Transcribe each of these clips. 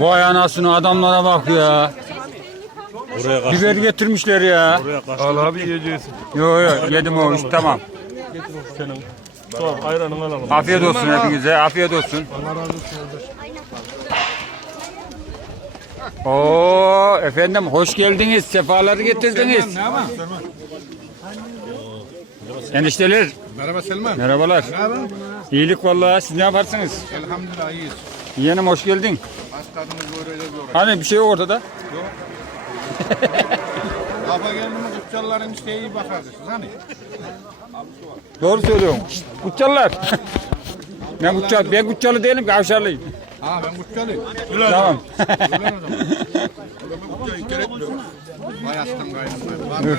Vay anasını adamlara bak ya. Buraya kaç. Biber getirmişler ya. Buraya kaç. Al abi yiyeceğiz. Yo yo yedim o iş tamam. Senin. Tamam ayranını alalım. Afiyet olsun hepinize. Afiyet olsun. Oo efendim hoş geldiniz. Sefaları getirdiniz. Enişteler Merhaba Selman. merhabalar. İyilik vallahi siz ne yaparsınız? Elhamdülillah iyiyiz. Yeğenim hoş geldin. Hastalığımız böyle bir uğraş. Hani bir şey yok ortada. Kafa geldi mi kutsalların işte iyi bakarsınız hani. Doğru söylüyorsun. Şşt, Kutçalılar. ben kutçalı, ben kutçalı değilim ki avşarlıyım. Ha ben kutsalıyım. Tamam. Öyle o zaman. Ben. Vay aslan gayrım ben. Var var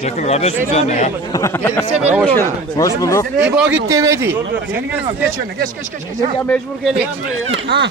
Çekil kardeşim sen ya. Gelirse Hoş geldin. Hoş bulduk. İbo git demedi. Geç önüne geç geç geç. geç. Ya mecbur gelin. Ha.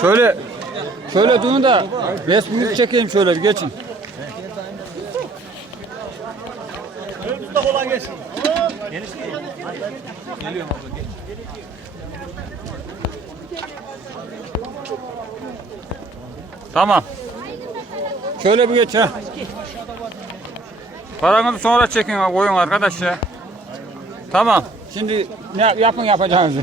Şöyle şöyle durun da resminizi çekeyim şöyle bir geçin. Tamam. Şöyle bir geç ha. Paranızı sonra çekin koyun arkadaş ya. Tamam. Şimdi ne yapın yapacağınızı.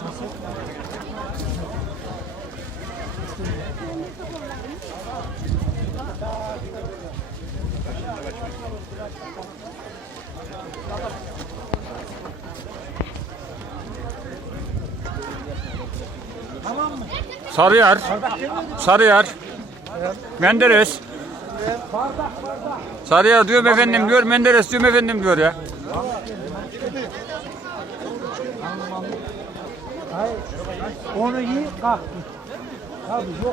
Sarıyer. Sarıyer. Menderes. Sarıyer diyorum efendim diyor. Menderes diyorum efendim diyor ya. Onu iyi kalk. Tabii yok.